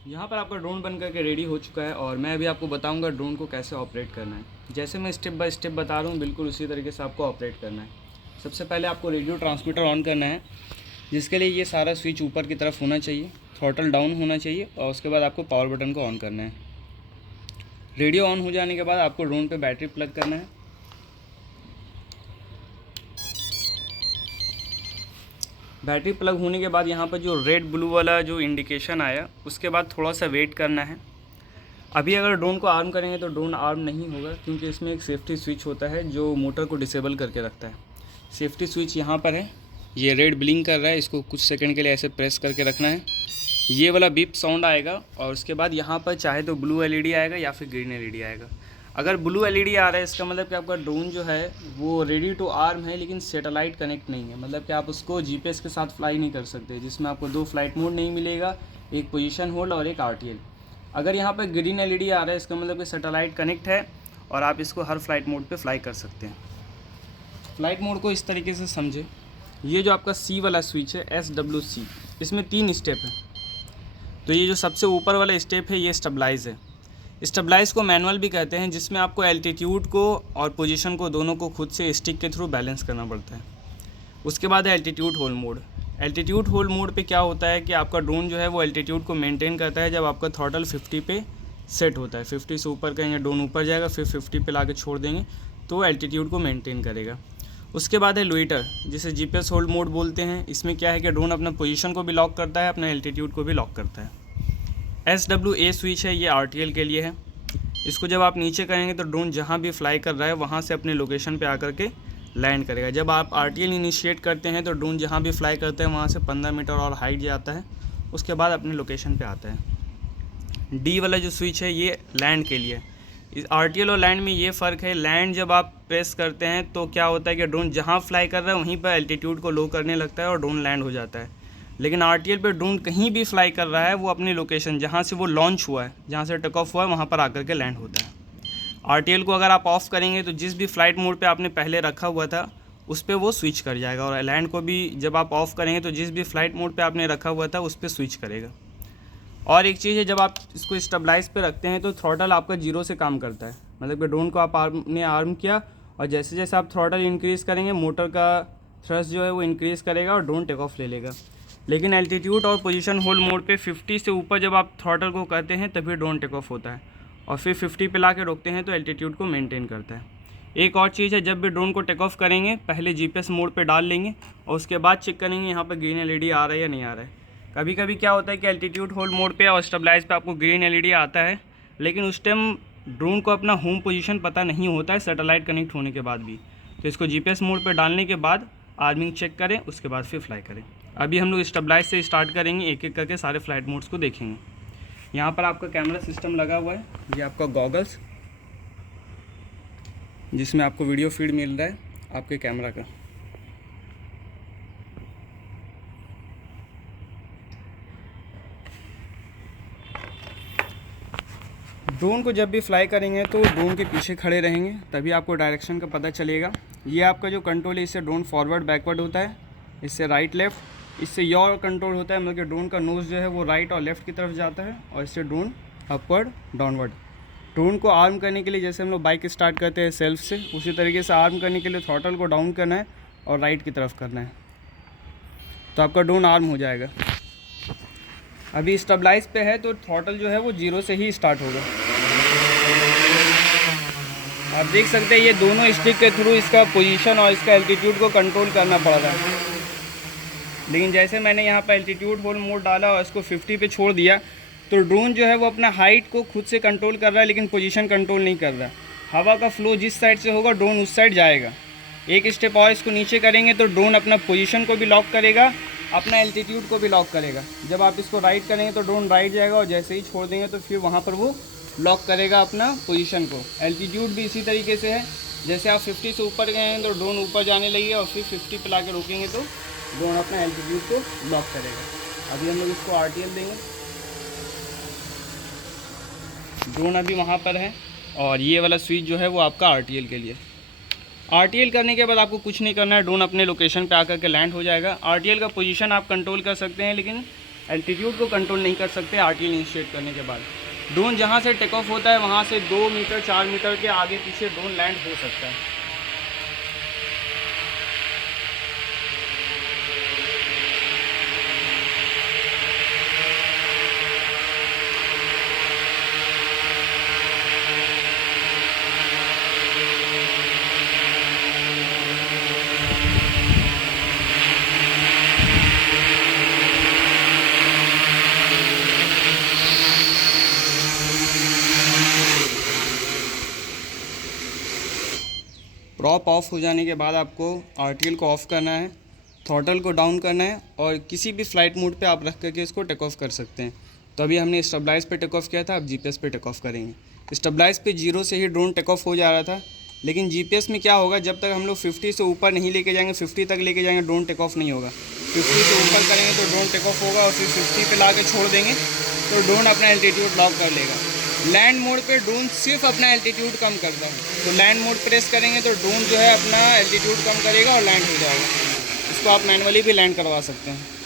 यहाँ पर आपका ड्रोन बन करके रेडी हो चुका है और मैं अभी आपको बताऊंगा ड्रोन को कैसे ऑपरेट करना है। जैसे मैं स्टेप बाय स्टेप बता रहा हूँ बिल्कुल उसी तरीके से आपको ऑपरेट करना है। सबसे पहले आपको रेडियो ट्रांसमीटर ऑन करना है, जिसके लिए ये सारा स्विच ऊपर की तरफ होना चाहिए, थ्रॉटल डाउन होना चाहिए और उसके बाद आपको पावर बटन को ऑन करना है। रेडियो ऑन हो जाने के बाद आपको ड्रोन पे बैटरी प्लग करना है। बैटरी प्लग होने के बाद यहाँ पर जो रेड ब्लू वाला जो इंडिकेशन आया उसके बाद थोड़ा सा वेट करना है। अभी अगर ड्रोन को आर्म करेंगे तो ड्रोन आर्म नहीं होगा, क्योंकि इसमें एक सेफ्टी स्विच होता है जो मोटर को डिसेबल करके रखता है। सेफ्टी स्विच यहाँ पर है, ये रेड ब्लिंक कर रहा है, इसको कुछ सेकंड के लिए ऐसे प्रेस करके रखना है। ये वाला बीप साउंड आएगा और उसके बाद यहाँ पर चाहे तो ब्लू एलईडी आएगा या फिर ग्रीन एलईडी आएगा। अगर ब्लू एलईडी आ रहा है इसका मतलब कि आपका ड्रोन जो है वो रेडी टू आर्म है, लेकिन सैटेलाइट कनेक्ट नहीं है। मतलब कि आप उसको जीपीएस के साथ फ्लाई नहीं कर सकते, जिसमें आपको 2 फ्लाइट मोड नहीं मिलेगा, एक पोजीशन होल्ड और एक आरटीएल। अगर यहाँ पर ग्रीन एलईडी आ रहा है इसका मतलब कि सैटेलाइट कनेक्ट है और आप इसको हर फ्लाइट मोड पे फ्लाई कर सकते हैं। फ्लाइट मोड को इस तरीके से समझे, ये जो आपका सी वाला स्विच है SWC, इसमें 3 स्टेप है। तो ये जो सबसे ऊपर वाला स्टेप है ये स्टेबलाइज है। स्टेबलाइज को मैनुअल भी कहते हैं, जिसमें आपको एल्टीट्यूड को और पोजीशन को दोनों को खुद से स्टिक के थ्रू बैलेंस करना पड़ता है। उसके बाद है altitude hold mode. Altitude hold mode पे क्या होता है कि आपका ड्रोन जो है वो एल्टीट्यूड को मेंटेन करता है जब आपका थ्रॉटल 50 पे सेट होता है। 50 से ऊपर करेंगे ड्रोन ऊपर जाएगा, फिर 50 पे लाके छोड़ देंगे तो एल्टीट्यूड को मेंटेन करेगा। उसके बाद है लोइटर, जिसे जीपीएस होल्ड मोड बोलते हैं। इसमें क्या है कि ड्रोन अपना पोजीशन को भी लॉक करता है, अपना एल्टीट्यूड को भी लॉक करता है। SWA स्विच है, ये RTL के लिए है। इसको जब आप नीचे करेंगे तो ड्रोन जहाँ भी फ्लाई कर रहा है वहाँ से अपने लोकेशन पे आकर के लैंड करेगा। जब आप RTL इनिशिएट करते हैं तो ड्रोन जहाँ भी फ्लाई करते हैं वहाँ से 15 मीटर और हाइट जाता है, उसके बाद अपने लोकेशन पे आता है। D वाला जो स्विच है ये लैंड के लिए। इस RTL और लैंड में ये फ़र्क है, लैंड जब आप प्रेस करते हैं तो क्या होता है कि ड्रोन जहाँ फ्लाई कर रहा है वहीं पर एल्टीट्यूड को लो करने लगता है और ड्रोन लैंड हो जाता है। लेकिन RTL पे ड्रोन कहीं भी फ्लाई कर रहा है वो अपनी लोकेशन जहाँ से वो लॉन्च हुआ है, जहाँ से टेक ऑफ हुआ है, वहाँ पर आकर के लैंड होता है। RTL को अगर आप ऑफ़ करेंगे तो जिस भी फ्लाइट मोड पे आपने पहले रखा हुआ था उस पर वो स्विच कर जाएगा, और लैंड को भी जब आप ऑफ़ करेंगे तो जिस भी फ्लाइट मोड पे आपने रखा हुआ था उस पर स्विच करेगा। और एक चीज़ है, जब आप इसको स्टेबलाइज पे रखते हैं तो थ्रॉटल आपका 0 से काम करता है। मतलब कि ड्रोन को आप आर्म किया और जैसे जैसे आप थ्रॉटल इंक्रीज़ करेंगे मोटर का थ्रस्ट जो है वो इंक्रीज़ करेगा और ड्रोन टेक ऑफ ले लेगा। लेकिन एल्टीट्यूड और पोजीशन होल्ड मोड पे 50 से ऊपर जब आप थ्रॉटल को करते हैं तभी ड्रोन टेक ऑफ होता है, और फिर 50 पे ला के रोकते हैं तो एल्टीट्यूड को मेंटेन करता है। एक और चीज़ है, जब भी ड्रोन को टेक ऑफ करेंगे पहले जीपीएस मोड पे डाल लेंगे और उसके बाद चेक करेंगे यहाँ पर ग्रीन एलईडी आ रहा है या नहीं आ रहा है। कभी कभी क्या होता है कि एल्टीट्यूड होल्ड मोड पे और स्टेबलाइज पे आपको ग्रीन एलईडी आता है, लेकिन उस टाइम ड्रोन को अपना होम पोजीशन पता नहीं होता है सैटेलाइट कनेक्ट होने के बाद भी। तो इसको जीपीएस मोड पे डालने के बाद आर्मिंग चेक करें, उसके बाद फिर फ्लाई करें। अभी हम लोग स्टेबलाइज से स्टार्ट करेंगे, एक एक करके सारे फ्लाइट मोड्स को देखेंगे। यहाँ पर आपका कैमरा सिस्टम लगा हुआ है, ये आपका गॉगल्स जिसमें आपको वीडियो फीड मिल रहा है आपके कैमरा का। ड्रोन को जब भी फ्लाई करेंगे तो ड्रोन के पीछे खड़े रहेंगे, तभी आपको डायरेक्शन का पता चलेगा। ये आपका जो कंट्रोल है, इससे ड्रोन फॉरवर्ड बैकवर्ड होता है, इससे राइट लेफ़्ट, इससे योर कंट्रोल होता है। मतलब कि ड्रोन का नोज़ जो है वो राइट और लेफ़्ट की तरफ जाता है, और इससे ड्रोन अपवर्ड डाउनवर्ड। ड्रोन को आर्म करने के लिए जैसे हम लोग बाइक स्टार्ट करते हैं सेल्फ से, उसी तरीके से आर्म करने के लिए थ्रॉटल को डाउन करना है और राइट की तरफ करना है, तो आपका ड्रोन आर्म हो जाएगा। अभी स्टेबलाइज पे है तो थ्रॉटल जो है वो 0 से ही स्टार्ट होगा। आप देख सकते हैं ये दोनों स्टिक के थ्रू इसका पोजीशन और इसका एल्टीट्यूड को कंट्रोल करना पड़ रहा है। लेकिन जैसे मैंने यहाँ पर एल्टीट्यूड होल्ड मोड डाला और इसको 50 पे छोड़ दिया तो ड्रोन जो है वो अपना हाइट को खुद से कंट्रोल कर रहा है, लेकिन पोजीशन कंट्रोल नहीं कर रहा। हवा का फ्लो जिस साइड से होगा ड्रोन उस साइड जाएगा। एक स्टेप और इसको नीचे करेंगे तो ड्रोन अपना पोजीशन को भी लॉक करेगा, अपना एल्टीट्यूड को भी लॉक करेगा। जब आप इसको राइट करेंगे तो ड्रोन राइट जाएगा, और जैसे ही छोड़ देंगे तो फिर वहाँ पर वो लॉक करेगा अपना पोजीशन को। एल्टीट्यूड भी इसी तरीके से है, जैसे आप 50 से ऊपर गए हैं तो ड्रोन ऊपर जाने लगेगा, और फिर 50 पे ला के रोकेंगे तो ड्रोन अपना एल्टीट्यूड को लॉक करेगा। अभी हम लोग इसको RTL देंगे। ड्रोन अभी वहाँ पर है, और ये वाला स्विच जो है वो आपका RTL के लिए। RTL करने के बाद आपको कुछ नहीं करना है, ड्रोन अपने लोकेशन पे आकर के लैंड हो जाएगा। RTL का पोजीशन आप कंट्रोल कर सकते हैं, लेकिन एल्टीट्यूड को कंट्रोल नहीं कर सकते आरटीएल इनिशिएट करने के बाद। ड्रोन जहाँ से टेक ऑफ होता है वहाँ से 2 मीटर 4 मीटर के आगे पीछे ड्रोन लैंड हो सकता है। प्रॉप ऑफ हो जाने के बाद आपको आरटीएल को ऑफ़ करना है, थ्रॉटल को डाउन करना है और किसी भी फ़्लाइट मोड पे आप रख करके इसको टेक ऑफ कर सकते हैं। तो अभी हमने स्टेबलाइज पे टेक ऑफ किया था, अब जीपीएस पे टेक ऑफ करेंगे। स्टेबलाइज पे 0 से ही ड्रोन टेक ऑफ हो जा रहा था, लेकिन जीपीएस में क्या होगा, जब तक हम लोग 50 से ऊपर नहीं लेके जाएंगे, 50 तक लेके जाएंगे, ड्रोन टेक ऑफ नहीं होगा। 50 से ऊपर करेंगे तो ड्रोन टेक ऑफ होगा और फिर 50 पे ला के छोड़ देंगे तो ड्रोन अपना एल्टीट्यूड लॉक कर लेगा। लैंड मोड पे ड्रोन सिर्फ अपना एल्टीट्यूड कम करता है, तो लैंड मोड प्रेस करेंगे तो ड्रोन जो है अपना एल्टीट्यूड कम करेगा और लैंड हो जाएगा। इसको आप मैनुअली भी लैंड करवा सकते हैं।